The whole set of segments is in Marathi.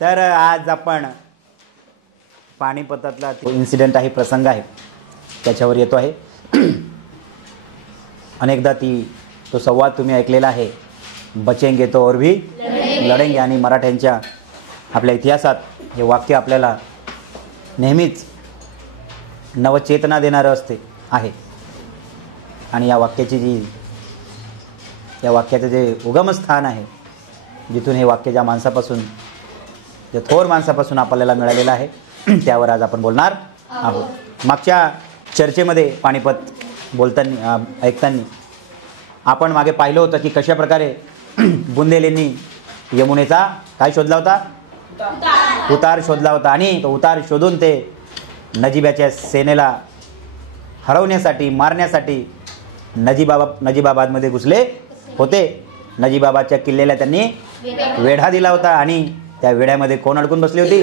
तर आज आपण पानिपतातला इन्सिडेंट आहे, प्रसंग आहे, त्याच्यावर येतो आहे. अनेकदा तो संवाद तुम्ही ऐकलेला आहे, बचेंगे तो और भी लढेंगे. आणि मराठ्यांच्या आपल्या इतिहासात हे वाक्य आपल्याला नेहमीच नवचेतना देणारं असते आहे. आणि या वाक्याचं जे उगमस्थान आहे, जिथून हे वाक्य ज्या माणसापासून, त्या थोर माणसापासून आपल्याला मिळालेलं आहे, त्यावर आज आपण बोलणार आहोत. मागच्या चर्चेमध्ये पानिपत ऐकताना आपण मागे पाहिलं होतं की कशा प्रकारे बुंदेलेंनी यमुनेचा काय शोधला होता, उतार शोधला होता. आणि तो उतार शोधून ते नजीबाच्या सेनेला हरवण्यासाठी, मारण्यासाठी नजीबाबादमध्ये घुसले होते. नजीबाबाच्या किल्ल्याला त्यांनी वेढा दिला होता आणि त्या वेढ्यामध्ये कोण अडकून बसली होती?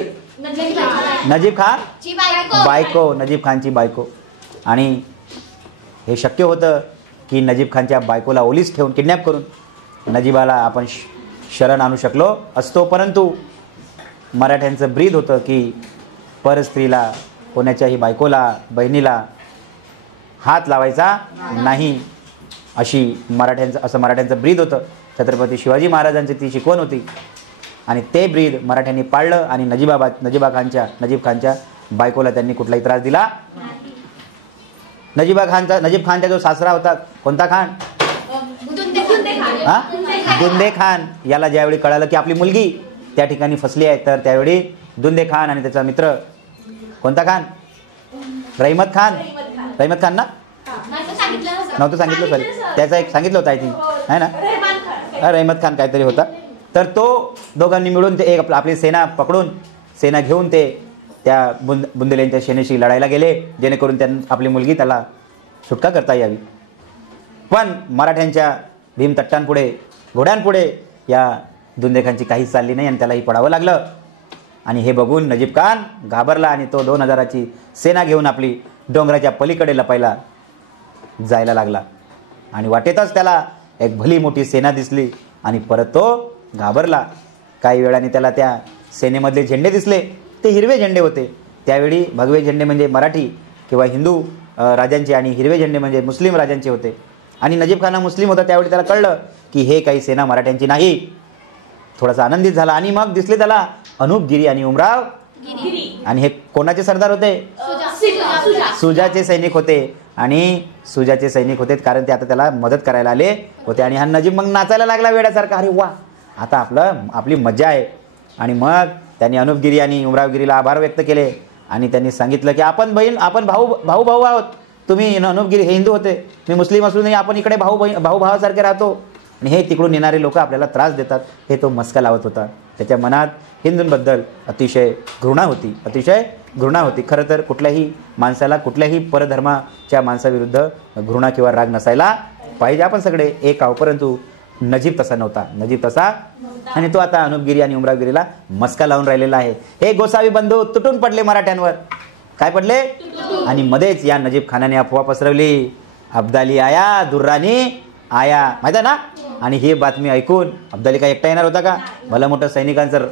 नजीब खानची बायको. आणि हे शक्य होतं की नजीब खानच्या बायकोला ओलीस ठेवून किडनॅप करून नजीबाला आपण शरण आणू शकलो असतो. परंतु मराठ्यांचं ब्रीद होतं की परस्त्रीला, कोणाच्याही बायकोला, बहिणीला हात लावायचा नाही, असं मराठ्यांचं ब्रीद होतं. छत्रपती शिवाजी महाराजांची ती शिकवण होती आणि ते ब्रीद मराठ्यांनी पाळलं. आणि नजीब खानच्या बायकोला त्यांनी कुठलाही त्रास दिला. नजीब खानचा जो सासरा होता, कोणता खान? दुंदे खान. याला ज्यावेळी कळालं की आपली मुलगी त्या ठिकाणी फसली आहे, तर त्यावेळी दुंदे खान आणि त्याचा मित्र कोणता खान? रहिमत खान ना? नव्हतं सांगितलं, सॉरी, त्याचा एक सांगितलं होतं आय थिंक, आहे ना, रहिमत खान काहीतरी होता. तर तो दोघांनी मिळून ते एक आपली सेना घेऊन ते त्या बुंदेलेंच्या सेनेशी लढायला गेले, जेणेकरून आपली मुलगी त्याला सुटका करता यावी. पण मराठ्यांच्या भीमतट्टांपुढे, घोड्यांपुढे या दुंदेखानची काहीच चालली नाही आणि त्यालाही पडावं लागलं. आणि हे बघून नजीब खान घाबरला आणि तो 2000ची सेना घेऊन आपली डोंगराच्या पलीकडे लपायला जायला लागला. आणि वाटेतच त्याला एक भली मोठी सेना दिसली आणि परत तो घाबरला. काही वेळाने त्याला त्या सेनेमधले झेंडे दिसले, ते हिरवे झेंडे होते. त्यावेळी भगवे झेंडे म्हणजे मराठी किंवा हिंदू राजांचे आणि हिरवे झेंडे म्हणजे मुस्लिम राजांचे होते. आणि नजीब खान मुस्लिम होता. त्यावेळी त्याला कळलं की हे काही सेना मराठ्यांची नाही. थोडासा आनंदित झाला. आणि मग दिसले त्याला अनूपगिरी आणि उमराव आणि हे कोणाचे सरदार होते? सुजाचे सैनिक होते. आणि सुजाचे सैनिक होते कारण ते आता त्याला मदत करायला आले होते. आणि हा नजीब मग नाचायला लागला वेड्यासारखा. अरे वा, आता आपली मज्जा आहे. आणि मग त्यांनी अनूपगिरी आणि उमरावगिरीला आभार व्यक्त केले आणि त्यांनी सांगितलं की आपण भाऊ आहोत. तुम्ही अनूपगिरी हे हिंदू होते, मी मुस्लिम असूनही आपण इकडे भावासारखे राहतो आणि हे तिकडून येणारे लोक आपल्याला त्रास देतात, हे तो मस्का लावत होता. त्याच्या मनात हिंदूंबद्दल अतिशय घृणा होती. खरं तर कुठल्याही माणसाला, कुठल्याही परधर्माच्या माणसाविरुद्ध घृणा किंवा राग नसायला पाहिजे. आपण सगळे एक आहोत. परंतु नजीब तसा नव्हता. आणि तो आता अनूपगिरी आणि उमरावगिरीला मस्का लावून राहिलेला आहे. हे गोसावी बंधू तुटून पडले मराठ्यांवर. काय पडले? आणि मध्येच या नजीब खानाने अफवा पसरवली, अब्दाली आया, दुर्राणी आया, माहिती आहे ना. आणि ही बातमी ऐकून अब्दाली काय एकटा येणार होता का? भलं मोठं सैनिकांचं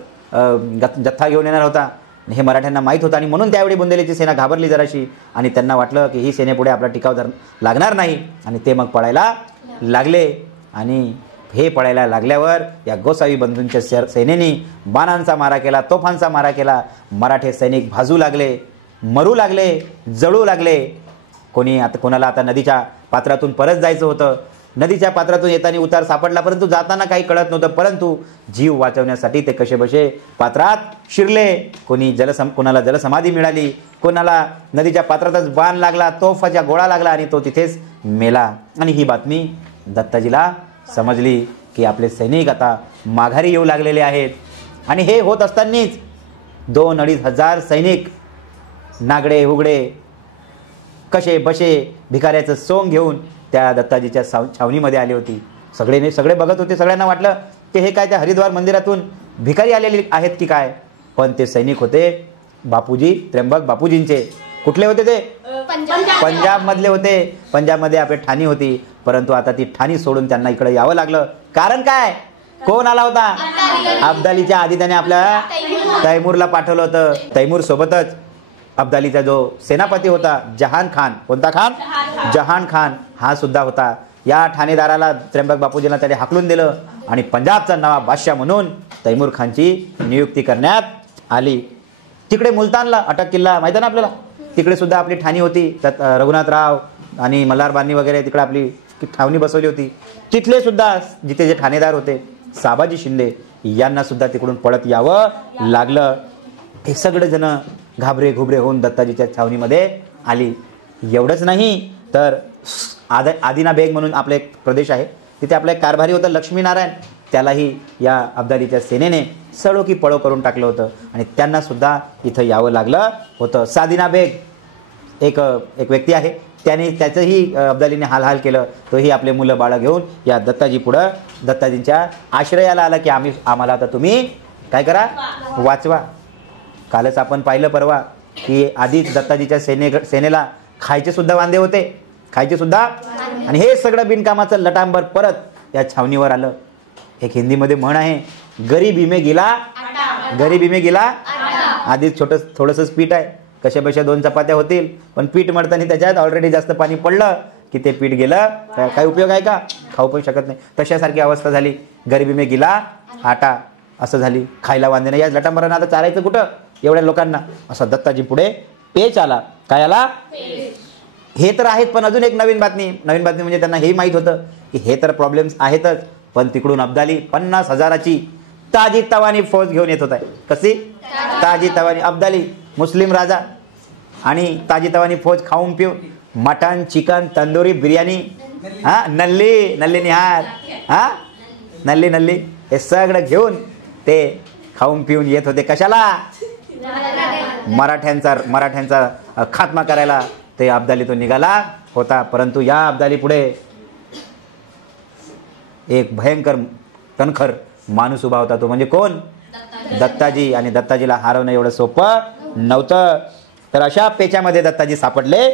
जथ्था घेऊन येणार होता. हे मराठ्यांना माहीत होतं. आणि म्हणून त्यावेळी बुंदेलीची सेना घाबरली जराशी आणि त्यांना वाटलं की ही सेनेपुढे आपला टिकाव लागणार नाही. आणि ते मग पळायला लागले. आणि हे पळायला लागल्यावर या गोसावी बंधूंच्या सेनेने बाणांचा मारा केला, तोफांचा मारा केला. मराठे सैनिक भाजू लागले, मरू लागले, जळू लागले. कोणाला आता नदीच्या पात्रातून परत जायचं होतं. नदीच्या पात्रातून येताना उतार सापडला, परंतु जाताना काही कळत नव्हतं. परंतु जीव वाचवण्यासाठी ते कसेबसे पात्रात शिरले. कोणाला जलसमाधी मिळाली, कोणाला नदीच्या पात्रातच बाण लागला, तोफाचा गोळा लागला आणि तो तिथेच मेला. आणि ही बातमी दत्ताजीला समजली की आपले सैनिक आता माघारी येऊ लागलेले आहेत. आणि हे होत असतानाच 2-2.5 हजार सैनिक नागडे उघडे कसे बसे भिकाऱ्याचं सोंग घेऊन त्या दत्ताजीच्या छावणीमध्ये आली होती. सगळे बघत होते. सगळ्यांना वाटलं की हे काय त्या हरिद्वार मंदिरातून भिकारी आलेले आहेत की काय. पण ते सैनिक होते त्र्यंबक बापूजींचे. कुठले होते ते? पंजाबमधले होते. पंजाबमध्ये आपली ठाणी होती, परंतु आता ती ठाणी सोडून त्यांना इकडे यावं लागलं. कारण काय? कोण आला होता? अब्दालीच्या आधी त्याने आपल्या तैमूरला पाठवलं होतं. तैमूर सोबतच अब्दालीचा जो सेनापती होता जहान खान, कोणता खान? जहान खान, हा सुद्धा होता. या ठाणेदाराला त्र्यंबक बापूजींना त्याने हाकलून दिलं आणि पंजाबचा नवा बादशाह म्हणून तैमूर खानची नियुक्ती करण्यात आली. तिकडे मुलतानला अटक किल्ला माहिती आहे ना आपल्याला, तिकडे सुद्धा आपली ठाणी होती. त्यात रघुनाथराव आणि मल्हारबानी वगैरे तिकडे आपली ठावणी बसवली होती. तिथले सुद्धा जिथे जे ठाणेदार होते साबाजी शिंदे, यांना सुद्धा तिकडून पळत यावं लागलं. हे सगळे जण घाबरे घुबरे होऊन दत्ताजीच्या छावणीमध्ये आली. एवढंच नाही तर आदिना बेग म्हणून आपला एक प्रदेश आहे, तिथे आपला एक कारभारी होता लक्ष्मीनारायण, त्यालाही या अब्दालीच्या सेनेने सळो की पळो करून टाकलं होतं आणि त्यांना सुद्धा इथं यावं लागलं होतं. सादिना बेग एक व्यक्ती आहे, त्याने त्याचंही अब्दालीने हाल केलं. तोही आपले मुलं बाळं घेऊन या दत्ताजी पुढं दत्ताजींच्या आश्रयाला आला की आम्हाला आता तुम्ही काय करा, वाचवा. कालच आपण पाहिलं परवा की आधीच दत्ताजीच्या सेनेला खायचे सुद्धा वांदे होते, खायचे सुद्धा, आणि हे सगळं बिनकामाचं लटांबर परत या छावणीवर आलं. एक हिंदीमध्ये म्हण आहे, गरीबी में गिला, गरीबी में गिला. आधीच थोडंसंच पीठ आहे, कशापेक्षा 2 चपात्या होतील, पण पीठ मळताना त्याच्यात ऑलरेडी जास्त पाणी पडलं की ते पीठ गेलं, काय उपयोग आहे का, खाऊ पण शकत नाही. तशासारखी अवस्था झाली. गरीबी में गिला आटा असं झाली, खायला वांदे नाही. या लटांबरांना आता चारायचं कुठं एवढ्या लोकांना, असा दत्ताजी पुढे पेच आला. काय आला? हे तर आहेत, पण अजून एक नवीन बातमी म्हणजे त्यांना हे माहीत होतं की हे तर प्रॉब्लेम्स आहेतच, पण तिकडून अब्दाली 50,000ची ताजी तवानी फौज घेऊन येत होता. कशी? ताजी तवानी. अब्दाली मुस्लिम राजा आणि ताजी तवानी फौज खाऊन पिऊन मटन, चिकन, तंदुरी, बिर्याणी, नल्ली निहार, नल्ली हे सगळं घेऊन ते खाऊन पिऊन येत होते. कशाला? मराठ्यांचा खात्मा करायला ते अब्दाली तो निघाला होता. परंतु या अब्दाली पुढे एक भयंकर कणखर माणूस उभा होता. तो म्हणजे कोण? दत्ताजी. आणि दत्ताजीला हरवणं एवढं सोपं नव्हतं. तर अशा पेचामध्ये दत्ताजी सापडले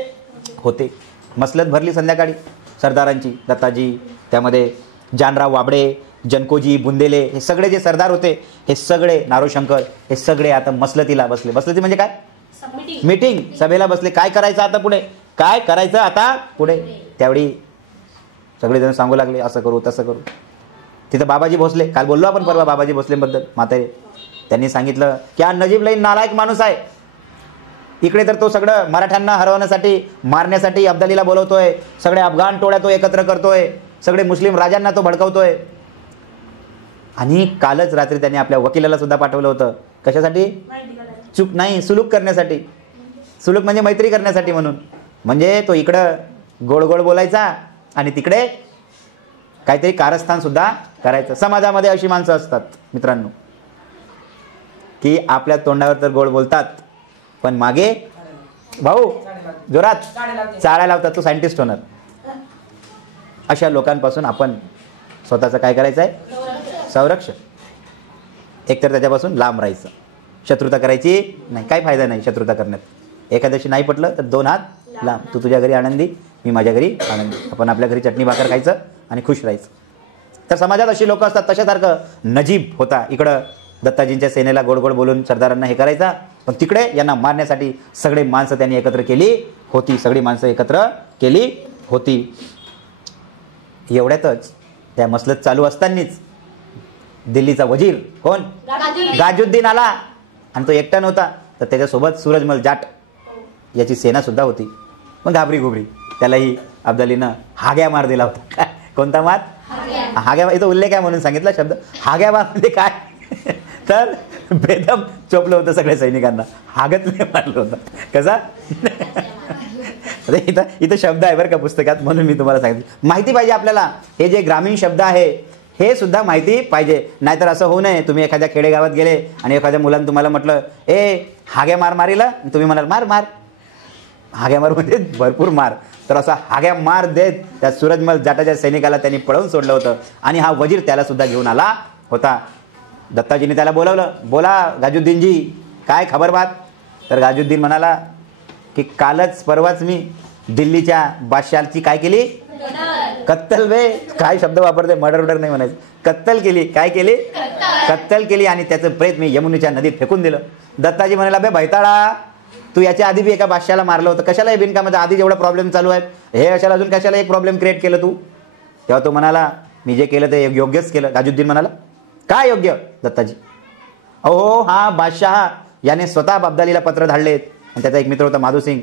होते. मसलत भरली संध्याकाळी सरदारांची. दत्ताजी, त्यामध्ये जानराव वाबडे, जनकोजी, बुंदेले, हे सगळे जे सरदार होते, हे सगळे, नारोशंकर, हे सगळे आता मसलतीला बसले. मसलती म्हणजे काय? मीटिंग, सभेला बसले. काय करायचं आता पुढे, काय करायचं आता पुढे. त्यावेळी सगळेजण सांगू लागले, असं करू तसं करू. तिथं बाबाजी भोसले, काल बोललो आपण परवा बाबाजी भोसलेबद्दल, म्हातारे, त्यांनी सांगितलं की हा नजीब लई नालायक माणूस आहे. इकडे तर तो सगळं मराठ्यांना हरवण्यासाठी, मारण्यासाठी अब्दालीला बोलवतोय, सगळे अफगाण टोळ्या तो एकत्र करतोय, सगळे मुस्लिम राजांना तो भडकवतोय. आणि कालच रात्री त्यांनी आपल्या वकिलाला सुद्धा पाठवलं होतं. कशासाठी? चूक नाही, सुलूक करण्यासाठी. सुलूक म्हणजे मैत्री करण्यासाठी म्हणून. म्हणजे तो इकडं गोड गोड बोलायचा आणि तिकडे काहीतरी कारस्थान सुद्धा करायचं. समाजामध्ये अशी माणसं असतात मित्रांनो की आपल्या तोंडावर तर गोड बोलतात, पण मागे भाऊ जोरात चाळायला लावतात. तो सायंटिस्ट होणार. अशा लोकांपासून आपण स्वतःचं काय करायचं आहे? संरक्षण. एकतर त्याच्यापासून लांब राहायचं, शत्रुता करायची नाही. काही फायदा नाही शत्रुता करण्यात. एखाद्याशी नाही पटलं तर 2 हात लांब. तू तुझ्या घरी आनंदी, मी माझ्या घरी आनंदी. आपण आपल्या घरी चटणी भाकर खायचं आणि खुश राहायचं. तर समाजात अशी लोक असतात. तशासारखं नजीब होता. इकडं दत्ताजींच्या सेनेला गोड गोड बोलून सरदारांना हे करायचा, पण तिकडे यांना मारण्यासाठी सगळे माणसं त्यांनी एकत्र केली होती. सगळी माणसं एकत्र केली होती. एवढ्यातच त्या मसलत चालू असतानाच दिल्लीचा वजीर कोण? गाजुद्दीन आला. आणि तो एकटा नव्हता, तर त्याच्यासोबत सूरजमल जाट याची सेना सुद्धा होती. पण घाबरी घुबरी. त्यालाही अब्दालीनं हाग्या मार दिला होता. कोणता मार? हाग्या. इथं उल्लेख आहे म्हणून सांगितला शब्द. हाग्या मार म्हणजे काय? तर बेदम चोपलं होतं सगळ्या सैनिकांना, हागतले मारलं होतं. कसा? इथं शब्द आहे बरं का पुस्तकात, म्हणून मी तुम्हाला सांगितलं. माहिती पाहिजे आपल्याला. हे जे ग्रामीण शब्द आहे हे सुद्धा माहिती पाहिजे. नाहीतर असं होऊ नये, तुम्ही एखाद्या खेडेगावात गेले आणि एखाद्या मुलानं तुम्हाला म्हटलं ए हाग्या मार मारीला, तुम्ही म्हणाल मार मार. हाग्या मार म्हणजे भरपूर मार. तर असा हाग्या मार देत त्या सूरजमल जाटाच्या सैनिकाला त्यांनी पळवून सोडलं होतं. आणि हा वजीर त्याला सुद्धा घेऊन आला होता. दत्ताजीने त्याला बोलावलं. बोला गाजुद्दीनजी, काय खबर बात? तर गाजुद्दीन म्हणाला की कालच परवाच मी दिल्लीच्या बादशाहची काय केली? कत्तल. वे काय शब्द वापरते, मर्डर वर्डर नाही म्हणायचं. कत्तल केली. काय केली? कत्तल केली. आणि त्याचं प्रेत मी यमुनेच्या नदीत फेकून दिलं. दत्ताजी म्हणाला, बे भैताळा, तू याच्या आधी बी एका बादशाला मारलं होतं, कशाला हे बिनकामाचा आधी जेवढा प्रॉब्लेम चालू आहे हे अशाला अजून कशाला एक प्रॉब्लेम क्रिएट केलं तू? तेव्हा तो म्हणाला, मी जे केलं ते योग्यच केलं. ताजुद्दीन म्हणाला, काय योग्य? दत्ताजी, अहो हा बादशाह याने स्वतः अब्दालीला पत्र धाडलेत आणि त्याचा एक मित्र होता माधुसिंग,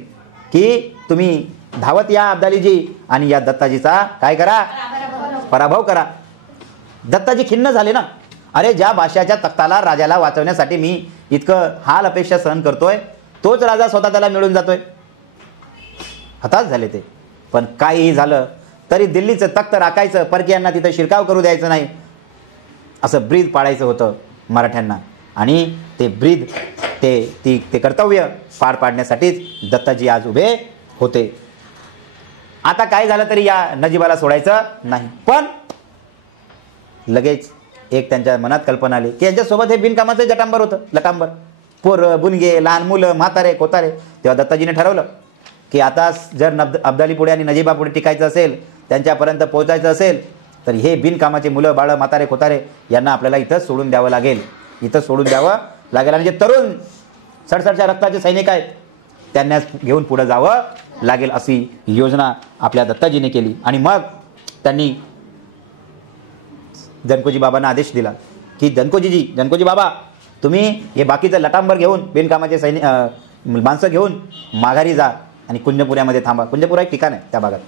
की तुम्ही धावत या अब्दालीजी आणि या दत्ताजीचा काय करा? पराभव करा. दत्ताजी खिन्न झाले ना. अरे ज्या बादशाच्या तख्ताला राजाला वाचवण्यासाठी मी इतकं हाल अपेक्षा सहन करतोय, तोच राजा स्वतः त्याला मिळून जातोय. हताश झाले ते. पण काहीही झालं तरी दिल्लीचं तख्त राखायचं, परकीयांना तिथं शिरकाव करू द्यायचं नाही, असं ब्रीद पाळायचं होतं मराठ्यांना. आणि ते ब्रीद ते कर्तव्य पार पाडण्यासाठीच दत्ताजी आज उभे होते. आता काय झालं तरी या नजीबाला सोडायचं नाही. पण लगेच एक त्यांच्या मनात कल्पना आली की यांच्यासोबत हे बिनकामाचं जटांबर होतं, लटांबर, पोरं, बुनगे, लहान मुलं, म्हातारे, कोतारे. तेव्हा दत्ताजीने ठरवलं की आता जर अब्दाली पुढे आणि नजीबा पुढे टिकायचं असेल, त्यांच्यापर्यंत पोहोचायचं असेल, तर हे बिनकामाचे मुलं, बाळं, म्हातारे, कोतारे यांना आपल्याला इथंच सोडून द्यावं लागेल. इथं सोडून द्यावं लागेल. आणि जे तरुण सडसडच्या रक्ताचे सैनिक आहेत त्यांना घेऊन पुढे जावं लागेल, अशी योजना आपल्या दत्ताजीने केली. आणि मग त्यांनी जनकोजी बाबांना आदेश दिला की जनकोजी बाबा, तुम्ही हे बाकीचं लटांबर घेऊन बिनकामाचे सैनिक माणसं घेऊन माघारी जा आणि कुंजपुऱ्यामध्ये थांबा. कुंजपुरा एक ठिकाण आहे त्या भागात.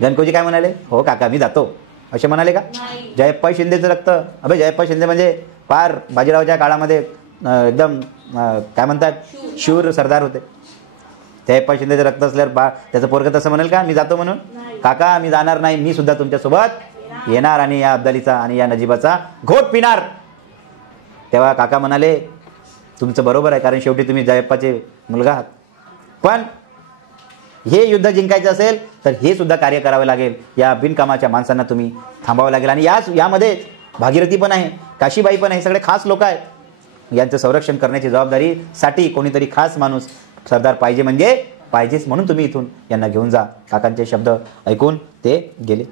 जनकोजी काय म्हणाले? हो काका, मी जातो. असे म्हणाले का? जयप्पा शिंदेचं रक्त, अबे जयप्पा शिंदे म्हणजे फार बाजीरावच्या काळामध्ये एकदम काय म्हणतात शूर सरदार होते. जयप्पा शिंदेचं रक्त असल्यावर त्याचं पोरगं तसं म्हणाल का मी जातो म्हणून? काका मी जाणार नाही, मी सुद्धा तुमच्यासोबत येणार आणि या अब्दालीचा आणि या नजीबाचा घोट पिणार. तेव्हा काका म्हणाले, तुमचं बरोबर आहे, कारण शेवटी तुम्ही जयप्पाचे मुलगा आहात. पण हे युद्ध जिंकायचं असेल तर हे सुद्धा कार्य करावं लागेल. या बिनकामाच्या माणसांना तुम्ही थांबावं लागेल. आणि यामध्ये भागीरथी पण आहे, काशीबाई पण आहे, सगळे खास लोक आहेत. यांचं संरक्षण करण्याची जबाबदारीसाठी कोणीतरी खास माणूस सरदार पाहिजे, म्हणजे पाहिजेच, म्हणून तुम्ही इथून यांना घेऊन जा. काकांचे शब्द ऐकून ते गेले.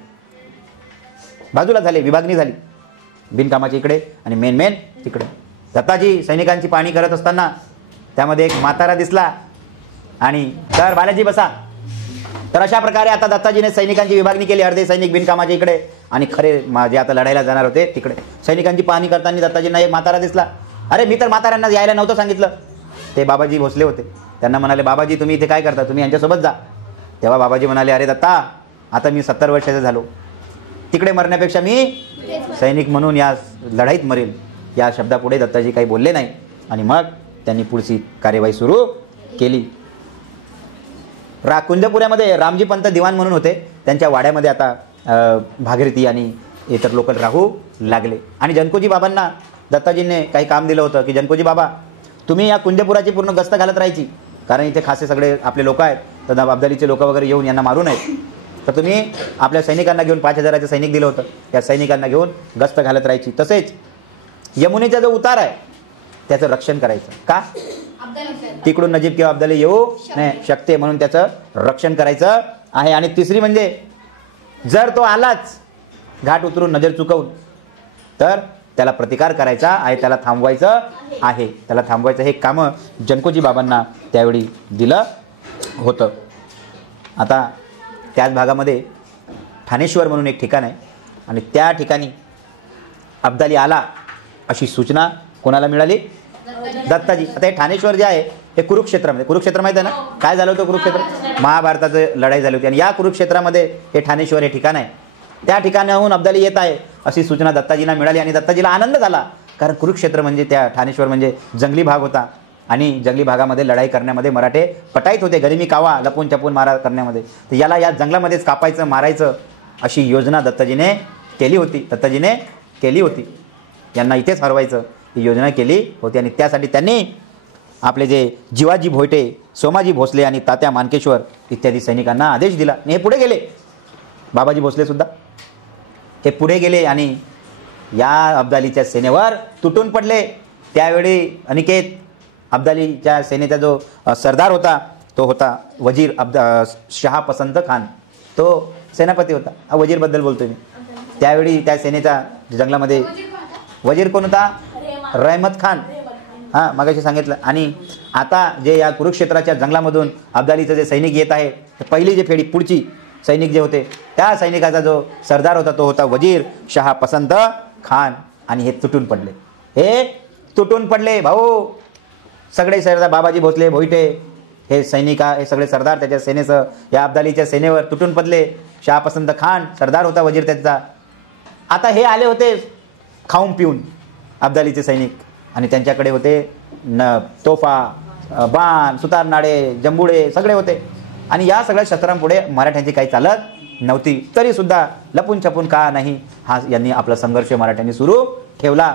बाजूला झाले, विभागणी झाली, बिनकामाची इकडे आणि मेन तिकडे. दत्ताजी सैनिकांची पाहणी करत असताना त्यामध्ये एक म्हातारा दिसला आणि तर बालाजी बसा. तर अशा प्रकारे आता दत्ताजीने सैनिकांची विभागणी केली. अर्धे सैनिक बिनकामाच्या इकडे आणि खरे जे आता लढायला जाणार होते तिकडे. सैनिकांची पाहणी करताना दत्ताजींना एक म्हातारा दिसला. अरे मी तर म्हाताऱ्यांना यायला नव्हतं सांगितलं. ते बाबाजी भोसले होते. त्यांना म्हणाले, बाबाजी तुम्ही इथे काय करता, तुम्ही यांच्यासोबत जा. तेव्हा बाबाजी म्हणाले, अरे दत्ता, आता मी 70 वर्षाचा झालो, तिकडे मरण्यापेक्षा मी सैनिक म्हणून या लढाईत मरेल. या शब्दापुढे दत्ताजी काही बोलले नाही. आणि मग त्यांनी पुढची कार्यवाही सुरू केली. कुंजपुऱ्यामध्ये रामजी पंत दिवाण म्हणून होते. त्यांच्या वाड्यामध्ये आता भागीरथी आणि इतर लोक राहू लागले. आणि जनकोजी बाबांना दत्ताजींनी काही काम दिलं होतं की जनकोजी बाबा, तुम्ही या कुंजपुराची पूर्ण गस्त घालत राहायची, कारण इथे खासे सगळे आपले लोक आहेत, तर अब्दालीचे लोक वगैरे येऊन यांना मारू नयेत. तर तुम्ही आपल्या सैनिकांना घेऊन 5000चे सैनिक दिलं होतं, त्या सैनिकांना घेऊन गस्त घालत राहायची. तसेच यमुनेचा जो उतार आहे त्याचं रक्षण करायचं. का? तिकडून नजीब किंवा अब्दाली येऊ नाही शकते म्हणून त्याचं रक्षण करायचं आहे. आणि तिसरी म्हणजे जर तो आलाच घाट उतरून नजर चुकवून, तर त्याला प्रतिकार करायचा आहे, त्याला थांबवायचं आहे. त्याला थांबवायचं हे कामं जनकोजी बाबांना त्यावेळी दिलं होतं. आता त्याच भागामध्ये ठाणेश्वर म्हणून एक ठिकाण आहे आणि त्या ठिकाणी अब्दाली आला अशी सूचना कोणाला मिळाली? दत्ताजी. आता हे ठाणेश्वर जे आहे हे कुरुक्षेत्रामध्ये, कुरुक्षेत्र माहिती आहे ना, काय झालं होतं कुरुक्षेत्र? महाभारताचं लढाई झाली होती आणि या कुरुक्षेत्रामध्ये हे ठाणेश्वर हे ठिकाण आहे. त्या ठिकाणाहून अब्दाली येत आहे अशी सूचना दत्ताजींना मिळाली आणि दत्ताजीला आनंद झाला, कारण कुरुक्षेत्र म्हणजे त्या ठाणेश्वर म्हणजे जंगली भाग होता आणि जंगली भागामध्ये लढाई करण्यामध्ये मराठे पटाईत होते, गनिमी कावा लपून छपून मारा करण्यामध्ये. तर याला या जंगलामध्येच कापायचं, मारायचं अशी योजना दत्ताजीने केली होती. यांना इथेच हरवायचं ही योजना केली होती. आणि त्यासाठी त्यांनी आपले जे जीवाजी भोयटे, सोमाजी भोसले आणि तात्या मानकेश्वर इत्यादी सैनिकांना आदेश दिला आणि हे पुढे गेले. बाबाजी भोसले सुद्धा हे पुढे गेले आणि या अब्दालीच्या सेनेवर तुटून पडले. त्यावेळी अनिकेत अब्दालीच्या सेनेचा जो सरदार होता तो होता वजीर शाह पसंत खान, तो सेनापती होता. वजीरबद्दल बोलतोय मी. त्यावेळी त्या सेनेचा जंगलामध्ये वजीर कोण होता? रहमत खान. हां, मगाशी सांगितलं. आणि आता जे या कुरुक्षेत्राच्या जंगलामधून अब्दालीचं जे सैनिक येत आहे, पहिली जी फेरी पुढची सैनिक जे होते, त्या सैनिकाचा जो सरदार होता तो होता वजीर शाह पसंत खान. आणि हे तुटून पडले, हे तुटून पडले भाऊ. सगळे सरदार बाबाजी भोसले, भोईटे, हे सैनिका, हे सगळे सरदार त्याच्या सेनेसह या अब्दालीच्या सेनेवर तुटून पडले. शाह पसंत खान सरदार होता वजीर त्याचा. आता हे आले होते खाऊन पिऊन अब्दालीचे सैनिक, आणि त्यांच्याकडे होते तोफा, बाण, सुतारनाडे, जंबुडे सगळे होते. आणि या सगळ्या शस्त्रांपुढे मराठ्यांची काही चालत नव्हती. तरी सुद्धा लपून छपून का नाही हा यांनी आपला संघर्ष मराठ्यांनी सुरू ठेवला.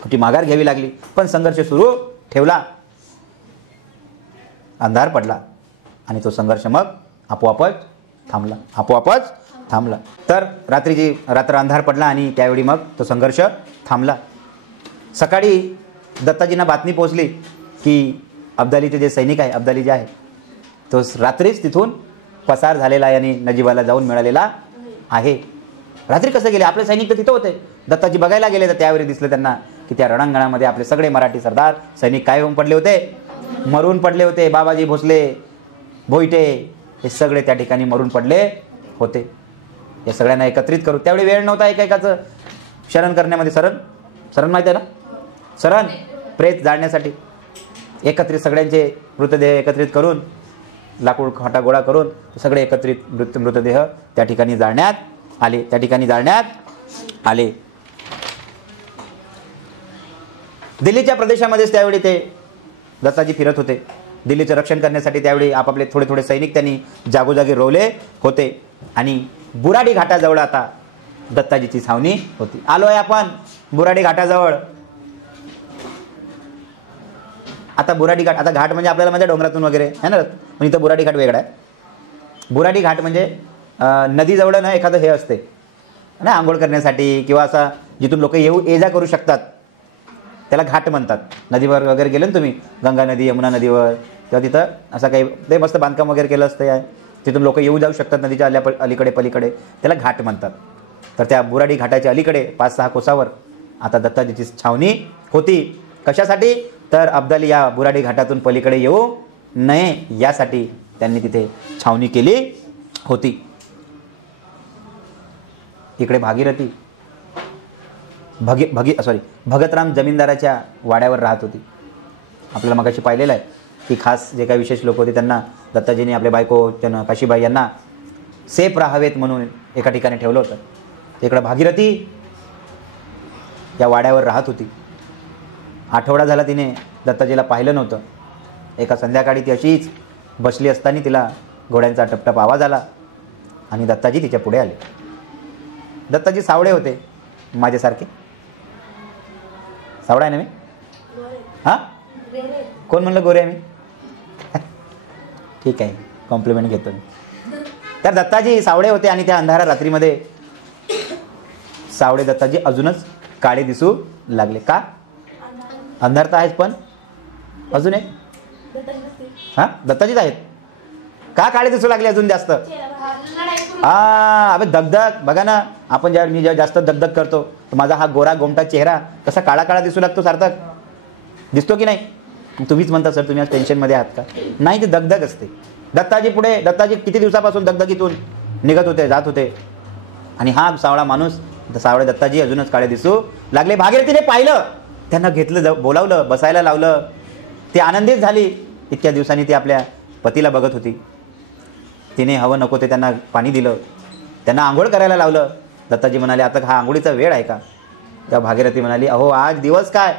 कुठे माघार घ्यावी लागली, पण संघर्ष सुरू ठेवला. अंधार पडला आणि तो संघर्ष मग आपोआपच थांबला. तर रात्र अंधार पडला आणि त्यावेळी मग तो संघर्ष थांबला. सकाळी दत्ताजींना बातमी पोहोचली की अब्दालीचे जे सैनिक आहे, अब्दाली जे आहे तो रात्रीच तिथून पसार झालेला आहे आणि नजीबाला जाऊन मिळालेला आहे. रात्री कसं गेले? आपले सैनिक तर तिथं होते. दत्ताजी बघायला गेले तर त्यावेळी दिसलं त्यांना की त्या रणांगणामध्ये आपले सगळे मराठी सरदार सैनिक काय होऊन पडले होते? मरून पडले होते. बाबाजी भोसले, भोईटे हे सगळे त्या ठिकाणी मरून पडले होते. या सगळ्यांना एकत्रित करू त्यावेळी वेळ नव्हता एकेकाचं शरण करण्यामध्ये. शरण माहिती आहे ना? शरण प्रेत जाळण्यासाठी एकत्रित सगळ्यांचे मृतदेह एकत्रित करून, लाकूड खाटा गोळा करून सगळे एकत्रित मृतदेह त्या ठिकाणी जाळण्यात आले. दिल्लीच्या प्रदेशामध्येच त्यावेळी ते दत्ताजी फिरत होते. दिल्लीचं रक्षण करण्यासाठी त्यावेळी आपापले थोडे थोडे सैनिक त्यांनी जागोजागी रोवले होते. आणि बुराडी घाटाजवळ आता दत्ताजीची छावणी होती. आलोय आपण बुराडी घाटाजवळ. आता बुराडी घाट, आता घाट म्हणजे आपल्याला म्हणजे डोंगरातून वगैरे आहे ना, पण इथं बुराडी घाट वेगळा आहे. बुराडी घाट म्हणजे नदीजवळ ना एखादं हे असते ना आंघोळ करण्यासाठी, किंवा असा जिथून लोक ये जा करू शकतात, त्याला घाट म्हणतात. नदीवर वगैरे गेले ना तुम्ही, गंगा नदी, यमुना नदीवर, तेव्हा तिथं असं काही ते मस्त बांधकाम वगैरे केलं असतं, तिथून लोक येऊ जाऊ शकतात नदीच्या अलीकडे पलीकडे, त्याला घाट म्हणतात. तर त्या बुराडी घाटाच्या अलीकडे 5-6 कोसावर आता दत्ताजीची छावणी होती. कशासाठी? तर अब्दाली या बुराडी घाटातून पलीकडे येऊ नये यासाठी त्यांनी तिथे छावणी केली होती. इकडे भागीरथी भगतराम जमीनदाराच्या वाड्यावर राहत होती. आपल्याला मगाशी पाहिलेलं आहे की खास जे काही विशेष लोक होते त्यांना दत्ताजींनी आपल्या बायको त्यांना काशीबाई यांना सेफ राहावेत म्हणून एका ठिकाणी ठेवलं होतं. इकडं भागीरथी या वाड्यावर राहत होती. आठवडा झाला तिने दत्ताजीला पाहिलं नव्हतं. एका संध्याकाळी ती अशीच बसली असताना तिला घोड्यांचा टपटप आवाज आला आणि दत्ताजी तिच्या पुढे आले. दत्ताजी सावळे होते माझ्यासारखे. सावळा आहे ना मी? हां, कोण म्हणलं गोरे आहे मी? ठीक आहे, कॉम्प्लिमेंट घेतो मी. तर दत्ताजी सावळे होते आणि त्या अंधारा रात्रीमध्ये सावळे दत्ताजी अजूनच काळे दिसू लागले. का? अंधार तर आहेच, पण अजून एक हां दत्ताजीच आहेत. का काळे दिसू लागले अजून जास्त? अबे दगदग बघा ना, आपण मी जेव्हा जास्त दगदग करतो तर माझा हा गोरा गोमटा चेहरा कसा काळा काळा दिसू लागतो. सार्थक दिसतो की नाही? तुम्हीच म्हणता सर तुम्ही आज टेन्शनमध्ये आहात का? नाही, ती दगदग असते. दत्ताजी किती दिवसापासून दगदगीतून निघत होते, जात होते. आणि हा सावळा माणूस, सावळे दत्ताजी अजूनच काळे दिसू लागले. भागीरथीने पाहिलं, त्यांना घेतलं, बोलावलं, बसायला लावलं. ती आनंदित झाली. इतक्या दिवसांनी ती आपल्या पतीला बघत होती. तिने हवं नको ते त्यांना पाणी दिलं, त्यांना आंघोळ करायला लावलं. दत्ताजी म्हणाले आता हा आंघोळीचा वेळ आहे का? तेव्हा भागीरथी म्हणाली अहो आज दिवस काय?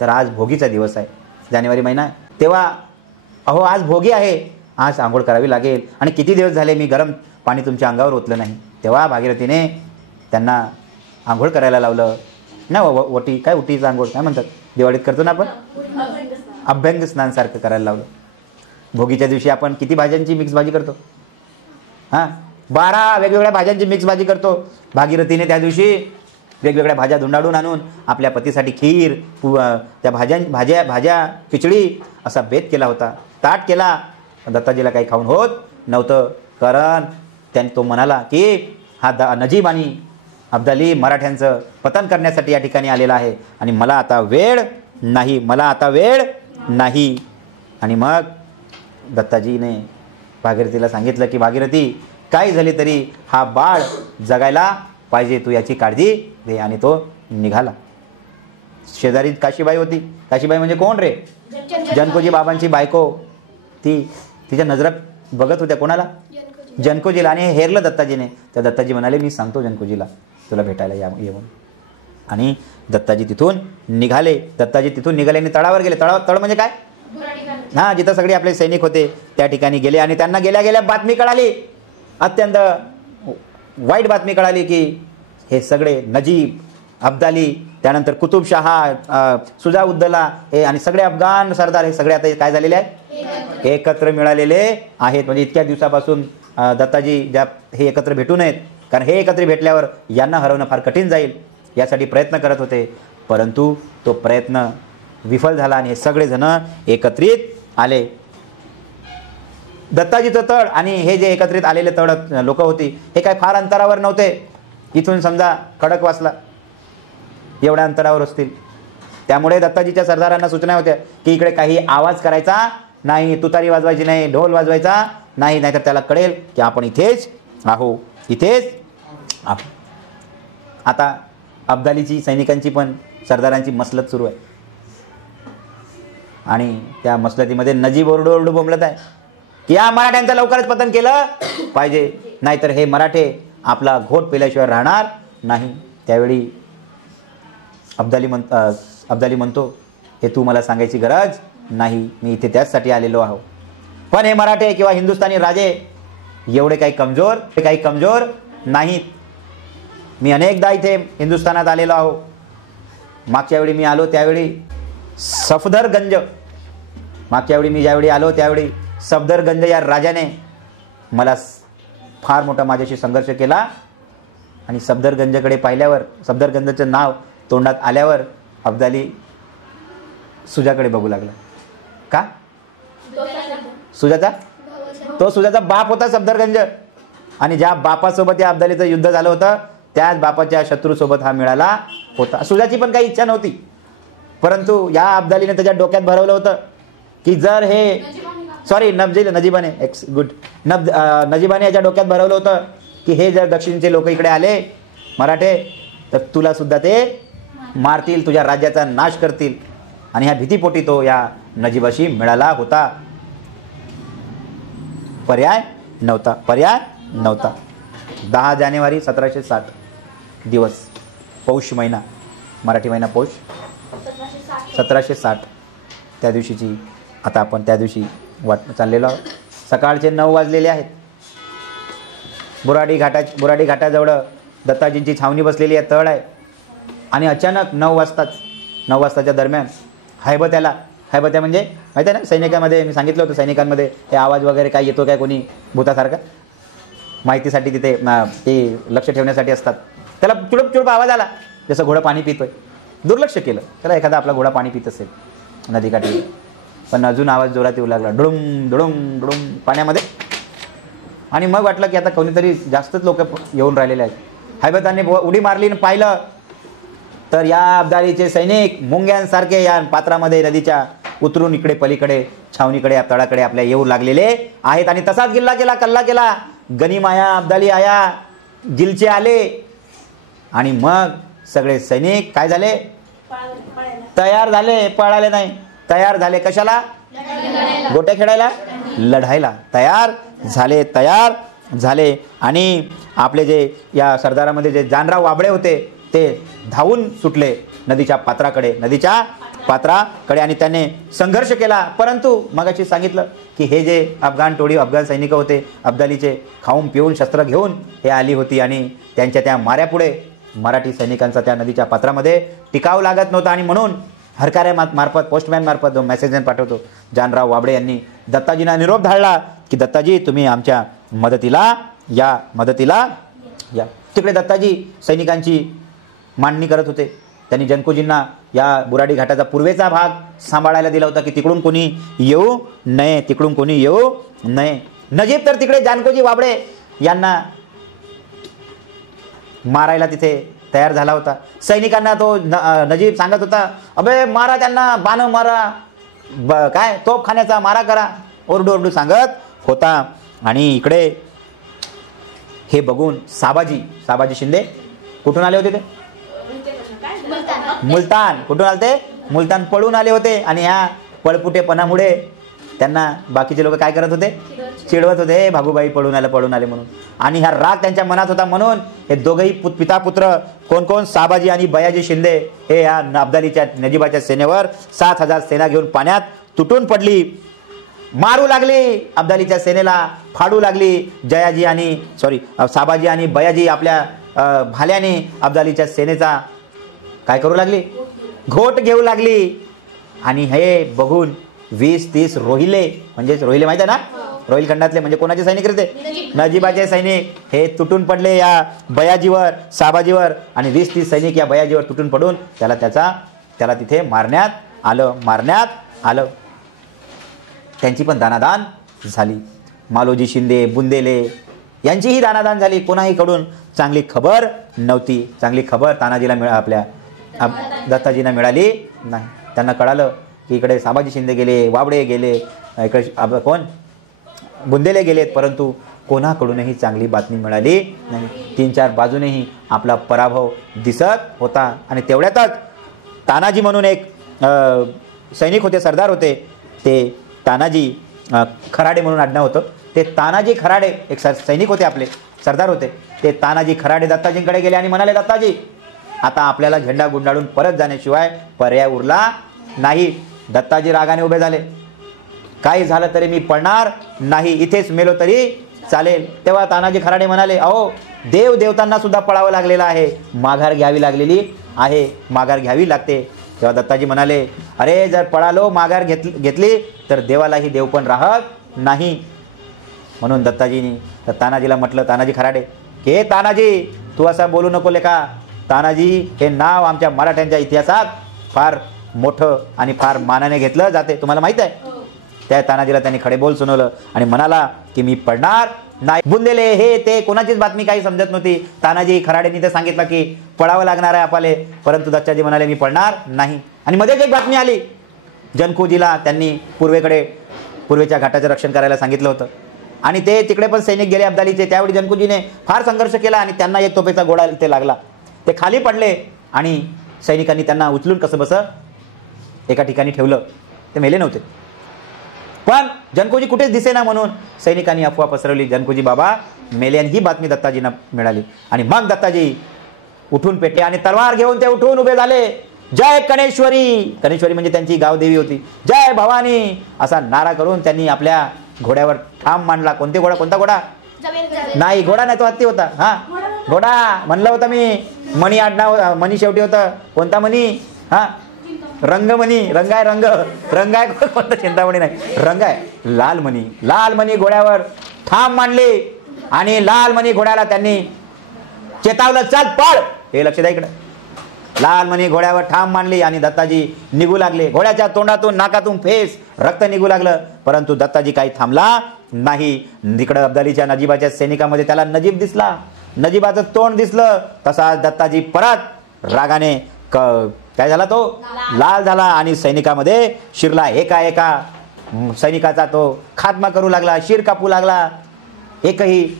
तर आज भोगीचा दिवस आहे, जानेवारी महिना. तेव्हा अहो आज भोगी आहे, आज आंघोळ करावी लागेल आणि किती दिवस झाले मी गरम पाणी तुमच्या अंगावर ओतलं नाही. तेव्हा भागीरथीने त्यांना आंघोळ करायला लावलं ना. ओटी काय, उटीचं आंघोळ काय म्हणतात, दिवाळीत करतो ना आपण, अभ्यंग स्नानसारखं करायला लावलं. भोगीच्या दिवशी आपण किती भाज्यांची मिक्स भाजी करतो? हां, 12 वेगवेगळ्या भाज्यांची मिक्स भाजी करतो. भागीरथीने त्या दिवशी वेगवेगळ्या भाज्या धुंडाळून आणून आपल्या पतीसाठी खीर, त्या भाज्या खिचडी असा बेत केला होता, ताट केला. दत्ताजीला काही खाऊन होत नव्हतं, कारण तो म्हणाला की हा नजीब आणि अब्दाली मराठ्यांचं पतन करण्यासाठी या ठिकाणी आलेला आहे आणि मला आता वेळ नाही, मला आता वेळ नाही. आणि मग दत्ताजीने भागीरथीला सांगितलं की भागीरथी, काही झाली तरी हा बाळ जगायला पाहिजे, तू याची काळजी घे. आणि तो निघाला. शेजारी काशीबाई होती. काशीबाई म्हणजे कोण रे? जनकोजी बाबांची बायको. ती तिच्या नजरात बघत होत्या कोणाला? जनकोजीला. आणि हेरलं दत्ताजीने. तर दत्ताजी म्हणाले, मी सांगतो जनकोजीला तुला भेटायला येऊन. आणि दत्ताजी तिथून निघाले. दत्ताजी तिथून निघाले आणि तळावर गेले. तळ म्हणजे काय? हां, जिथं सगळे आपले सैनिक होते त्या ठिकाणी गेले. आणि त्यांना गेल्या गेल्या बातमी कळाली, अत्यंत वाईट बातमी कळाली की हे सगळे नजीब, अब्दाली, त्यानंतर कुतुबशहा, सुजाउद्दौला हे आणि सगळे अफगाण सरदार हे सगळे आता काय झालेले आहेत? एकत्र मिळालेले आहेत. म्हणजे इतक्या दिवसापासून दत्ताजी ज्या हे एकत्र भेटू नयेत, कारण हे एकत्र भेटल्यावर यांना हरवणं फार कठीण जाईल, यासाठी प्रयत्न करत होते. परंतु तो प्रयत्न विफल झाला आणि हे सगळेजण एकत्रित आले. दत्ताजीचं तळ आणि हे जे एकत्रित आलेले तळ लोक होती हे काय फार अंतरावर नव्हते. इथून समजा खडकवासला एवढ्या अंतरावर असतील. त्यामुळे दत्ताजीच्या सरदारांना सूचना होत्या की इकडे काही आवाज करायचा नाही, तुतारी वाजवायची नाही, ढोल वाजवायचा नाही, नाहीतर त्याला कळेल की आपण इथेच आहो, इथेच आहो. आता अब्दालीची सैनिकांची पण सरदारांची मसलत सुरू आहे आणि त्या मसलतीमध्ये नजीब ओरडू बोंबलत आहे की या मराठ्यांचं लवकरच पतन केलं पाहिजे, नाहीतर हे मराठे आपला घोट पेल्याशिवाय राहणार नाही. त्यावेळी अब्दाली म्हणतो, हे तू मला सांगायची गरज नाही, मी इथे त्याचसाठी आलेलो आहो. पण हे मराठे किंवा हिंदुस्थानी राजे एवढे काही कमजोर नाहीत. मी अनेकदा इथे हिंदुस्थानात आलेलो आहो. मागच्या वेळी मी आलो त्यावेळी सफदरगंज, मी ज्यावेळी आलो त्यावेळी सफदरगंज या राजाने मला फार मोठा माझ्याशी संघर्ष केला. आणि सफदरगंजकडे पाहिल्यावर, सफदरगंजचं नाव तोंडात आल्यावर अब्दाली सुजाकडे बघू लागला. का? सुजाचा बाप होता सफदरगंज. आणि ज्या बापासोबत या अब्दालीचं युद्ध झालं होतं त्याच बापाच्या शत्रूसोबत हा मिळाला होता. सुजाची पण काही इच्छा नव्हती, परंतु या अब्दालीने त्याच्या डोक्यात भरवलं होतं की जर हे नजीबाने याच्या डोक्यात भरवलं होतं की हे जर दक्षिणचे लोक इकडे आले मराठे तर तुला सुद्धा ते मारतील, तुझ्या राज्याचा नाश करतील. आणि ह्या भीतीपोटी तो या नजीबाशी मिळाला होता. पर्याय नव्हता. 10 जानेवारी 1760 दिवस, पौष महिना, मराठी महिना पौष, 1760 त्या दिवशीची. आता आपण त्या दिवशी वाट चाललेलो आहोत. सकाळचे 9 वाजलेले आहेत. बुराडी घाटाजवळ दत्ताजींची छावणी बसलेली आहे, तळ आहे. आणि अचानक 9 वाजताच्या दरम्यान हैबत्या म्हणजे माहिती आहे ना, सैनिकांमध्ये मी सांगितलं होतं, सैनिकांमध्ये हे आवाज वगैरे काय येतो काय कोणी भूतासारखा, माहितीसाठी तिथे ते लक्ष ठेवण्यासाठी असतात. त्याला चुडप आवाज आला, जसं घोडा पाणी पितोय. दुर्लक्ष केलं, त्याला एखादा आपला घोडा पाणी पित असेल नदीकाठी, पण अजून आवाज जोरात येऊ लागला, डुडुम डुडुम डुडुम पाण्यामध्ये. आणि मग वाटलं की आता कोणीतरी जास्तच लोक येऊन राहिलेले आहेत. हैबतांनी उडी मारली आणि पाहिलं तर या अब्दालीचे सैनिक मुंग्यांसारखे या पात्रामध्ये नदीच्या उतरून इकडे पलीकडे छावणीकडे तळाकडे आपल्या येऊ लागलेले आहेत. आणि तसाच कल्ला केला. गनीम आया, अब्दाली आया, गिलचे आले. आणि मग सगळे सैनिक काय झाले? तयार झाले. पळाले नाही, तयार झाले. कशाला? गोट्या खेळायला, लढायला तयार झाले. आणि आपले जे या सरदारामध्ये जे जानराव वाबळे होते ते धावून सुटले नदीच्या पात्राकडे आणि त्याने संघर्ष केला. परंतु मगाशी सांगितलं की हे जे अफगाण सैनिक होते अब्दालीचे, खाऊन पिऊन शस्त्र घेऊन हे आली होती आणि त्यांच्या त्या माऱ्यापुढे मराठी सैनिकांचा त्या नदीच्या पात्रामध्ये टिकाव लागत नव्हता. आणि म्हणून हरकाऱ्यामार्फत, पोस्टमॅन मार्फत जो मेसेज पाठवतो, जानराव वाबळे यांनी दत्ताजींना निरोप धाडला की दत्ताजी तुम्ही आमच्या मदतीला या. तिकडे दत्ताजी सैनिकांची मांडणी करत होते. त्यांनी जनकोजींना या बुराडी घाटाचा पूर्वेचा भाग सांभाळायला दिला होता की तिकडून कोणी येऊ नये. नजीब तर तिकडे जानकोजी वाबळे यांना मारायला तिथे तयार झाला होता. सैनिकांना तो नजीब सांगत होता, अबे मारा त्यांना, बाण मारा, काय तोफखान्याचा मारा करा, ओरडू सांगत होता. आणि इकडे हे बघून साबाजी शिंदे कुठून आले होते? ते मुलतान. कुठून आले ते? मुलतान पळून आले होते. आणि ह्या पळपुटेपणामुळे त्यांना बाकीचे लोक काय करत होते? चिडवत होते, हे भागूबाई पळून आले म्हणून. आणि हा राग त्यांच्या मनात होता. म्हणून हे दोघंही पिता पुत्र कोण साबाजी आणि बयाजी शिंदे हे या अब्दालीच्या नजीबाच्या सेनेवर 7,000 सेना घेऊन पाण्यात तुटून पडली, मारू लागली, अब्दालीच्या सेनेला फाडू लागली. साबाजी आणि बयाजी आपल्या भाल्याने अब्दालीच्या सेनेचा काय करू लागली? घोट घेऊ लागली. आणि हे बघून 20-30 रोहिले, म्हणजे रोहिले माहिती आहे ना, रोहिल खंडातले म्हणजे कोणाचे सैनिक रे ते? नजीबाचे सैनिक हे तुटून पडले या बयाजीवर, साबाजीवर. आणि 20-30 सैनिक या बयाजीवर तुटून पडून त्याला तिथे मारण्यात आलं. त्यांची पण दानादान झाली. मालोजी शिंदे, बुंदेले यांचीही दानादान झाली. कोणाही कडून चांगली खबर नव्हती. चांगली खबर तानाजीला आपल्या दत्ताजींना मिळाली नाही. त्यांना कळालं की इकडे साबाजी शिंदे गेले, वावडे गेले, इकडे कोण बुंदेले गेलेत, परंतु कोणाकडूनही चांगली बातमी मिळाली नाही. 3-4 बाजूनेही आपला पराभव दिसत होता. आणि तेवढ्यातच तानाजी म्हणून एक सैनिक होते, सरदार होते, ते तानाजी खराडे म्हणून आडनाव होतं. ते तानाजी खराडे एक सैनिक होते, आपले सरदार होते. ते तानाजी खराडे दत्ताजींकडे गेले आणि म्हणाले, दत्ताजी आता आपल्याला झेंडा गुंडाळून परत जाण्याशिवाय पर्याय उरला नाही. दत्ताजी रागाने उभे झाले, काही झालं तरी मी पळणार नाही, इथेच मेलो तरी चालेल. तेव्हा तानाजी खराडे म्हणाले, अहो देवतांना सुद्धा पळावं लागलेलं आहे, माघार घ्यावी लागते. तेव्हा दत्ताजी म्हणाले, अरे जर पळालो, माघार घेतली तर देवालाही देव पण राहत नाही. म्हणून तानाजीला म्हटलं, तानाजी खराडे, हे तानाजी तू असं बोलू नको लेका. तानाजी हे नाव आमच्या मराठ्यांच्या इतिहासात फार मोठं आणि फार मानाने घेतलं जाते, तुम्हाला माहित आहे. त्या तानाजीला त्यांनी खडे बोल सुनावलं आणि म्हणाला की मी पडणार नाही. बुंदेले हे ते कोणाचीच बातमी काही समजत नव्हती. तानाजी खराडेंनी तर सांगितलं की पळावं लागणार आहे आपले, परंतु दत्ताजी म्हणाले मी पळणार नाही. आणि मध्येच एक बातमी आली, जनकूजीला त्यांनी पूर्वेच्या घाटाचं रक्षण करायला सांगितलं होतं. आणि ते तिकडे पण सैनिक गेले अब्दालीचे. त्यावेळी जनकूजीने फार संघर्ष केला आणि त्यांना एक तोफेचा गोळा ते लागला. ते खाली पडले आणि सैनिकांनी त्यांना उचलून कसं बस एका ठिकाणी ठेवलं. ते मेले नव्हते, पण जनकूजी कुठेच दिसेना. म्हणून सैनिकांनी अफवा पसरवली, जनकूजी बाबा मेले. आणि ही बातमी दत्ताजींना मिळाली. आणि मग दत्ताजी उठून पेटले आणि तलवार घेऊन ते उठून उभे झाले. जय कणेश्वरी. कणेश्वरी म्हणजे त्यांची गावदेवी होती. जय भवानी असा नारा करून त्यांनी आपल्या घोड्यावर ठाम मांडला. कोणता घोडा? नाही, घोडा नाही, तो हत्ती होता. हा, घोडा म्हणलं होतं मी. मणी आडनाव, मणी शेवटी होतं. कोणता मणी? हा, रंगमणी. रंग आहे कोणता? चिंतामणी नाही, रंग आहे. लाल मणी घोड्यावर ठाम मांडले. आणि लाल मणी घोड्याला त्यांनी चेतावलं, चल पळ. हे लक्ष द्या इकडं. लाल मणी घोड्यावर ठाम मांडली आणि दत्ताजी निघू लागले. घोड्याच्या तोंडातून, नाकातून फेस रक्त निघू लागलं, परंतु दत्ताजी काही थांबला नाही. तिकडं अब्दालीच्या नजीबाच्या सैनिकामध्ये त्याला नजीब दिसला, नजीबाचं तोंड दिसलं. तसा दत्ताजी परत रागाने काय झाला, तो लाल झाला आणि सैनिकामध्ये शिरला. एका सैनिकाचा तो खात्मा करू लागला, शिर कापू लागला.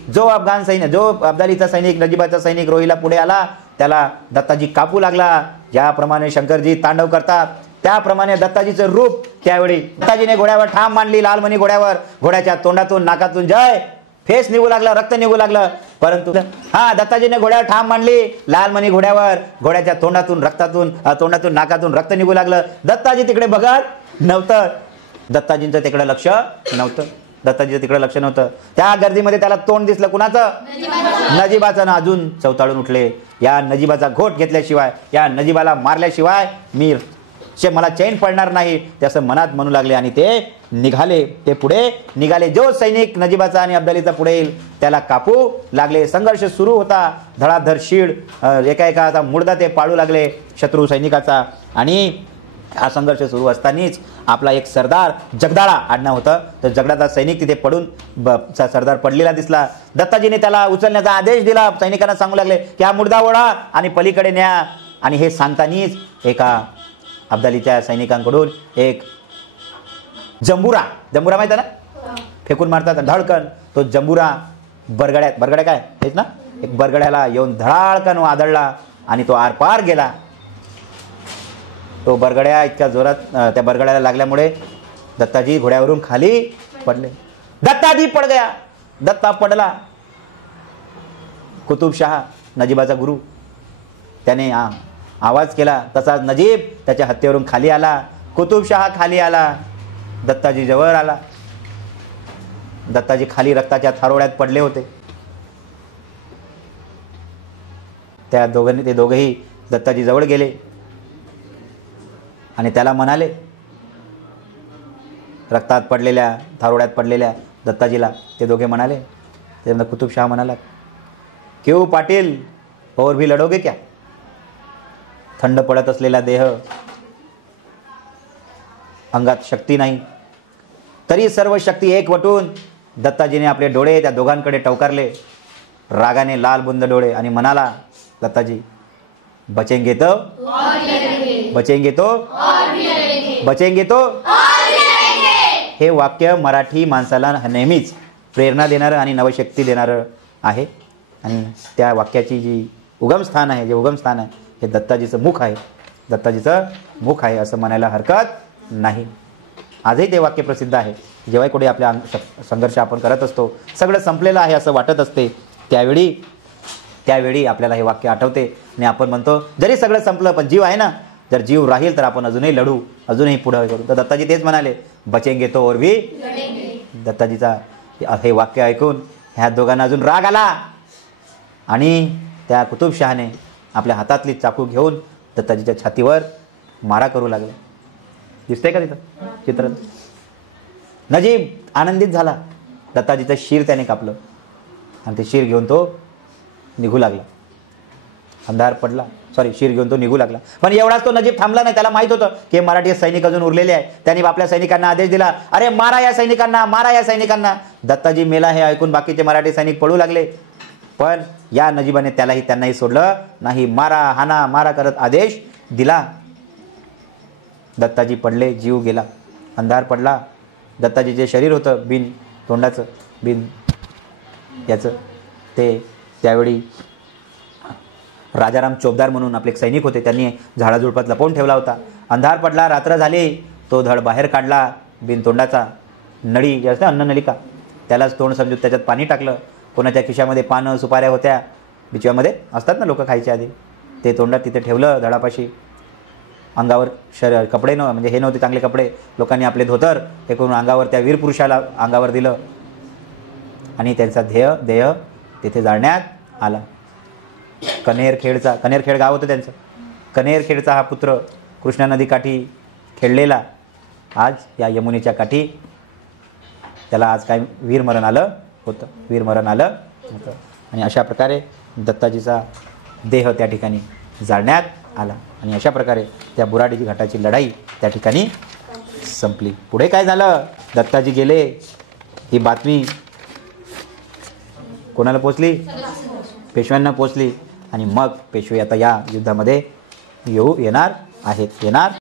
जो अब्दालीचा सैनिक, नजीबाचा सैनिक रोहिला पुढे आला, त्याला दत्ताजी कापू लागला. ज्याप्रमाणे शंकरजी तांडव करतात त्याप्रमाणे दत्ताजीचं रूप त्यावेळी. दत्ताजीने घोड्यावर ठाम मांडली, लालमणी घोड्यावर. घोड्याच्या तोंडातून, नाकातून जय फेस निघू लागला, रक्त निघू लागलं. परंतु दत्ताजीने घोड्यावर ठाम मांडली, लालमणी घोड्यावर. घोड्याच्या तोंडातून नाकातून रक्त निघू लागलं. दत्ताजी तिकडे बघत नव्हतं. दत्ताजींचं तिकडे लक्ष नव्हतं. त्या गर्दीमध्ये त्याला तोंड दिसलं. कुणाचं? नजीबाचं. अजून चवताळून उठले. या नजीबाचा घोट घेतल्याशिवाय, या नजीबाला मारल्याशिवाय मला चैन पडणार नाही, ते असं मनात म्हणू लागले. आणि ते निघाले. ते पुढे निघाले. जो सैनिक नजीबाचा आणि अब्दालीचा पुढे येईल त्याला कापू लागले. संघर्ष सुरू होता. धडाधड शीड एका मुर्दा ते पाडू लागले शत्रू सैनिकाचा. आणि हा संघर्ष सुरू असतानाच आपला एक सरदार जगदाळा आडनाव होतं, तर जगदाचा सैनिक तिथे पडून सरदार पडलेला दिसला. दत्ताजीने त्याला उचलण्याचा आदेश दिला. सैनिकांना सांगू लागले की हा मुर्दा ओढा आणि पलीकडे न्या. आणि हे सांगतानीच एका अब्दालीच्या सैनिकांकडून एक जंबुरा माहिती आहे ना, फेकून मारतात धडकन, तो जंबुरा बरगड्या काय हेच ना, एक बरगड्याला येऊन धडाळकन आदळला आणि तो आरपार गेला. तो बरगड्या इतक्या जोरात त्या बरगड्याला लागल्यामुळे दत्ताजी घोड्यावरून खाली पडले. दत्ताजी पड गया, दत्ता पडला. कुतुबशाह नजीबाचा गुरु त्याने आवाज केला, तसाच नजीब त्याच्या हत्तीवरून खाली आला. कुतुबशाह खाली आला, दत्ताजी जवळ आला. दत्ताजी खाली रक्ताच्या थारोळ्यात पडले होते. ते दोघेही दत्ताजी जवळ गेले आणि त्याला म्हणाले, रक्तात पडलेल्या थारोळ्यात पडलेल्या दत्ताजीला ते दोघे म्हणाले. त्यानंतर कुतुबशाह म्हणाला, क्यों पाटील, और भी लढोगे क्या? थंड पडत असलेला देह, अंगात शक्ती नाही, तरी सर्व शक्ती एकवटून दत्ताजीने आपले डोळे त्या दोघांकडे टवकारले, रागाने लाल बुंद डोळे, आणि म्हणाला, दत्ताजी बचेंगे तो हे वाक्य मराठी माणसाला नेहमीच प्रेरणा देणारं आणि नवशक्ती देणारं आहे. आणि त्या वाक्याची जी उगमस्थान आहे, हे दत्ताजीचं मुख आहे. दत्ताजीचं मुख आहे असं म्हणायला हरकत नाही. आजही ते वाक्य प्रसिद्ध आहे. जेव्हा कुठे आपल्या संघर्ष आपण करत असतो, सगळं संपलेलं आहे असं वाटत असते, त्यावेळी आपल्याला हे वाक्य आठवते आणि आपण म्हणतो, जरी सगळं संपलं पण जीव आहे ना, जर जीव राहील तर आपण अजूनही लढू, अजूनही पुढे करू. तर दत्ताजी तेच म्हणाले, बचेंगे तो और भी. दत्ताजीचा हे वाक्य ऐकून ह्या दोघांना अजून राग आला आणि त्या कुतुबशहाने आपल्या हातातली चाकू घेऊन दत्ताजीच्या छातीवर मारा करू लागला. दिसतंय का तिथं चित्र? नजीब आनंदित झाला. दत्ताजीचं शिर त्याने कापलं आणि ते शिर घेऊन तो निघू लागला. अंधार पडला, शिर घेऊन तो निघू लागला. पण एवढाच तो नजीब थांबला नाही. त्याला माहित होतं की मराठी सैनिक अजून उरलेले आहे. त्यांनी आपल्या सैनिकांना आदेश दिला, अरे मारा या सैनिकांना. दत्ताजी मेला हे ऐकून बाकीचे मराठी सैनिक पळू लागले. पण या नजीबाने त्यांनाही सोडलं नाही. मारा करत आदेश दिला. दत्ताजी पडले, जीव गेला. अंधार पडला. दत्ताजीचे शरीर होतं बिन तोंडाचं, बिन याचं, ते त्यावेळी राजाराम चोपदार म्हणून आपले एक सैनिक होते, त्यांनी झाडाझुडपात लपवून ठेवला होता. अंधार पडला, रात्र झाली. तो धड बाहेर काढला, बिन तोंडाचा. नळी जे असते अन्ननलिका, त्यालाच तोंड समजून त्याच्यात पाणी टाकलं. कोणाच्या खिशामध्ये पानं सुपाऱ्या होत्या, बिचव्यामध्ये असतात ना लोक खायच्या आधी, ते तोंडात तिथे ठेवलं धडापाशी. अंगावर कपडे म्हणजे हे नव्हते चांगले कपडे, लोकांनी आपले धोतर हे करून अंगावर त्या वीर पुरुषाला अंगावर दिलं आणि त्यांचा देह तिथे जाळण्यात आला. कनेरखेड गाव होतं त्यांचं. कनेरखेडचा हा पुत्र कृष्णा नदी काठी खेळलेला, आज या यमुनेच्या काठी त्याला आज काय वीरमरण आलं होतं. आणि अशा प्रकारे दत्ताजीचा देह त्या ठिकाणी जाळण्यात आला आणि अशा प्रकारे त्या बुराडी घाटाची लढाई त्या ठिकाणी संपली. पुढे काय झालं? दत्ताजी गेले, ही बातमी कोणाला पोचली? पेशव्यांना पोचली. आणि मग पेशवे आता या युद्धामध्ये येणार आहेत.